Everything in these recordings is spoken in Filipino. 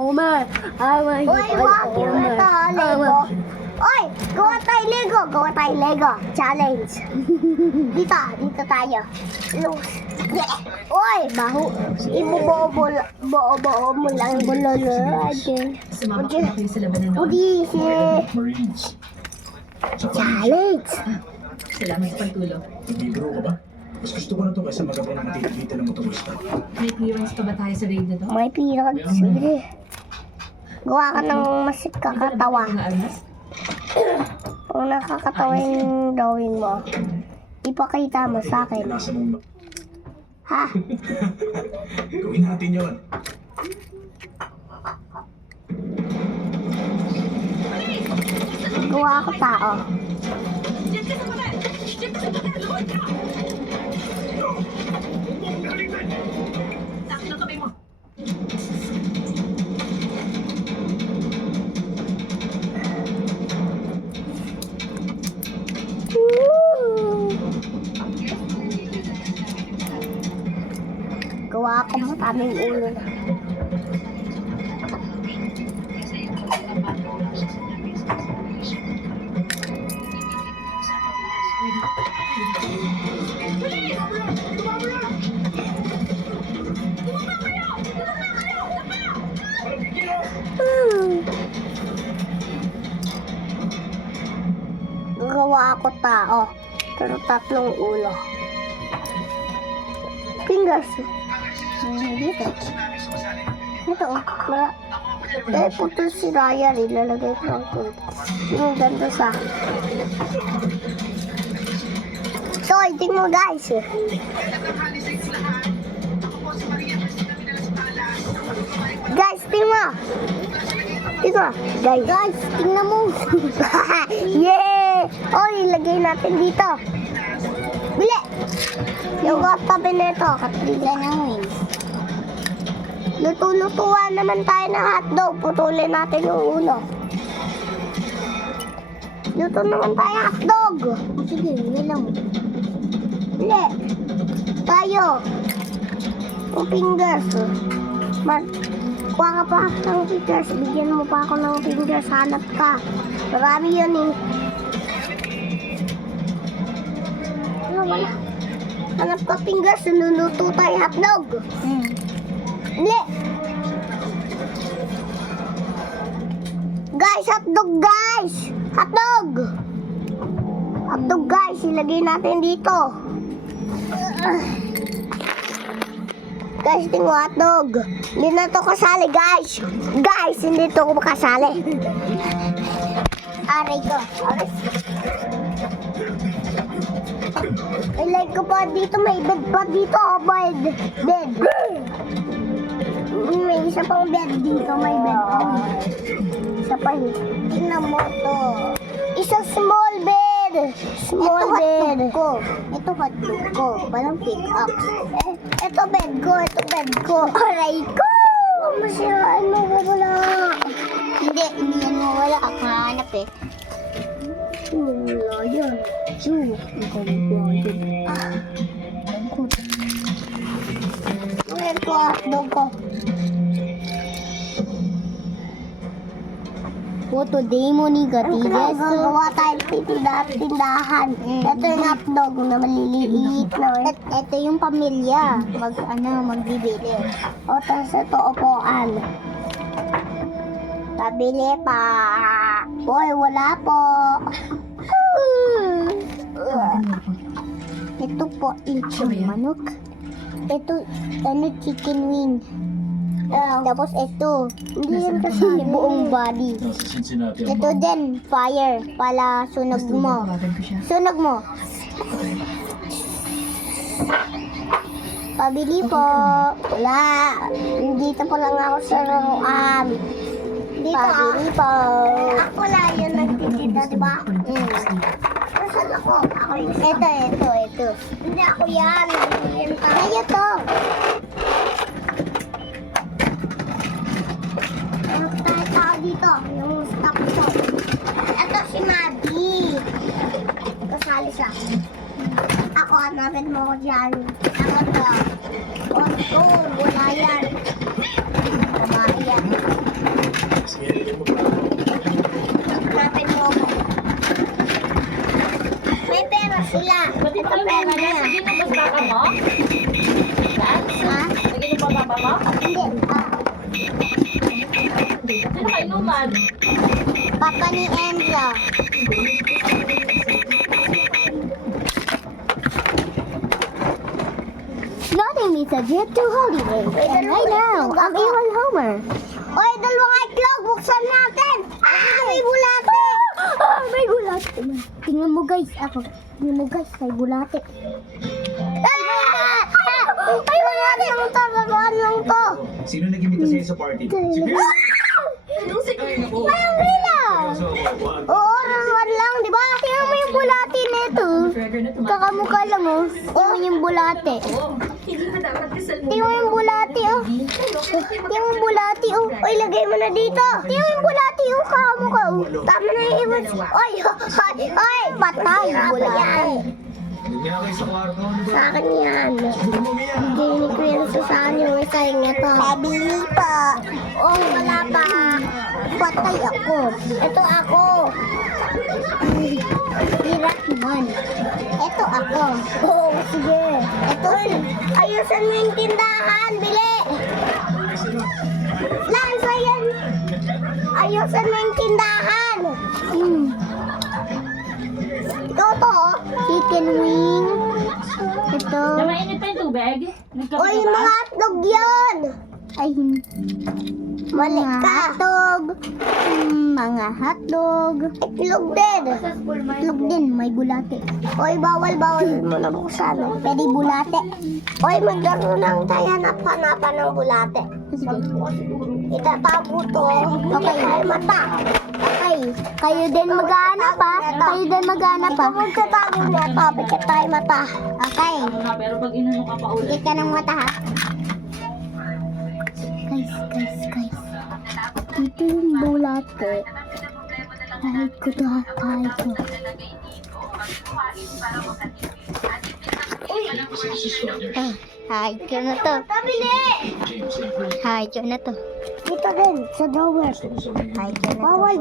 Homer. I want you. Uy, wag yung ito, Lego. Uy, gawa tayo Lego. Gawa tayo Lego. Challenge. Dito tayo. Loose. Yeah. Uy, baho. Ibubuo mo lang yung bulolo. Sumama ko na kayo sa labanan noon. Udi, si... Marines. Challenge. Salamat sa pagtulong. Nagbibiro ka ba? Mas gusto ko na to kaysa magawa ng matitipita ng motorista. May clearance pa ba tayo sa raid na to? May pirog. Sige. Gawa ka ng mas kakatawa. Mga armas? Kung nakakatawa yung drawing mo, ipakita mo sa akin. Nasa mong... Ha? Gawin natin yun. Gawa ako tao. Gawa ako mataming ulo. Gawa ako tao, pero tatlong ulo. Fingers. Dito. Ito, putol si Ryan, ilalagay ko ang kulot. Yung ganda sa... So, tingnan mo guys. Guys, tingnan mo. Tingnan mo. Guys, tingnan mo. Yay! Oh, ilagay natin dito. Bili! Yung tabi nito, katbigla ng wings. Luto-lutuan naman tayo ng hotdog. Putulin natin yung ulo. Luto naman tayo hotdog. Sige, hindi lang. Bili! Tayo. Yung fingers. Kuha ka pa ng fingers. Bigyan mo pa ako ng fingers. Hanap ka. Marami yun eh. Ano ba na? Hanap ka fingers. Luluto tayo hotdog. Bili! Guys, hotdog guys! Hotdog! Hotdog guys, ilagay natin dito. Guys, tingnan mo hotdog. Hindi na to kasali guys. Guys, hindi to kasali. Aray ko. I like ko pa dito. May bed pa dito. Oh, bed. May isa pang bed dito. May bed. Oh. Isa pa yun. Tingnan mo to. Isang small bed. Small bed. Ito hotdog ko. Parang pick up. Ito bed ko. Ito bed ko. Aray ko. Masiraan mo. Wala. Hindi yan mo wala. Ako hanap eh. Wala yan. Ikaw mo yan. Ito hotdog ko. Today mo ni Gatigas. Gawa tayo tindahan. Ito yung hotdog na maliliit na. Ito yung pamilya. Magbibili. O, tapos ito upuan. Pabili pa. Boy, wala po. Ito po, lechon manok. Ito, chicken wing. Tapos ito, hindi yan kasi buong body. Nasa Cincinnati ang Ito din, fire, pala sunog mo. Tawagan ko siya. Sunog mo. Pabili po. Wala. Dito po lang ako sa laruan. Dito pabili po. Ako lang yun nagtitinda, di ba? Nasaan ako? Ako yung ito. Hindi ako yan. Kaya to. Dito, yung stop to. Ito si Maddie. Kasali siya. Ako, hanapin mo ko dyan. Ako to. Wala yan. Kumain yan. inuman. Papa ni Enzo. Nothing needs a jet to holiday. And right now, I'm Ewan Homer. Oy, dalawang itlog, buksan natin! May bulate! May bulate. Tingnan mo guys, tingnan mo guys, may bulate. Ay, bulate lang to, babahan lang to. Sino nag-imbita sa'yo sa party? Sige! Parang bilang! Oo, naman lang, di ba? Tingnan mo yung bulate nito. Forever na tumatakbo. Kakamukha lang oh. Tingnan mo yung bulate. Oo, hindi na dapat kasal mo. Tingnan mo yung bulate oh. Tingnan mo yung bulate oh. Oy, lagay mo na dito. Tingnan mo yung bulate oh. Kakamukha oh. Tama na yung iwan. Oy, oy, patay yung bulate. Hindi kayo sa kwarto. Sa akin yan. Hindi ni Quinto sa akin yung isa yung ito. Pabili pa. Oh, wala pa. Patay ako. Ito ako. Hirakman. Ito ako. Oo, sige. Ito si. Ayusan mo yung tindahan. Bili. Lansa yan. Ayusan mo yung tindahan. Ito to. Chicken wing. Ito. Namainit pa yung tubig? Nagkape Oy, ka ba? mga hotdog yun! Ay, hindi. Mali ka. Hotdog. Mga hotdog. Itlog din. Itlog din, may bulate. Oy, bawal mo na buksan. Pwede bulate. Oy, maglaro lang tayo hanap-hanapan ng bulate. Itatago to. Okay, may mata. Okay, kayo din maghanap pa. Kayo din maghanap pa. Ikaw magtatago na ito. Pikit tayo mata. Okay. Ano nga, pero pag inano ka pa ulit. Pikit ka ng mata ha. Guys. Dito yung bulate. Kahit ko to. Hide ko na to. Hide ko na to. Dito din, sa drawer. Hide ko na to. Bawal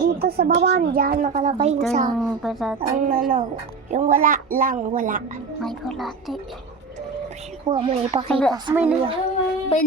dito sa baba. Diyan nakalagay sa... yung wala lang, wala. May bulate. Huwag mo ipakita sa kanya. May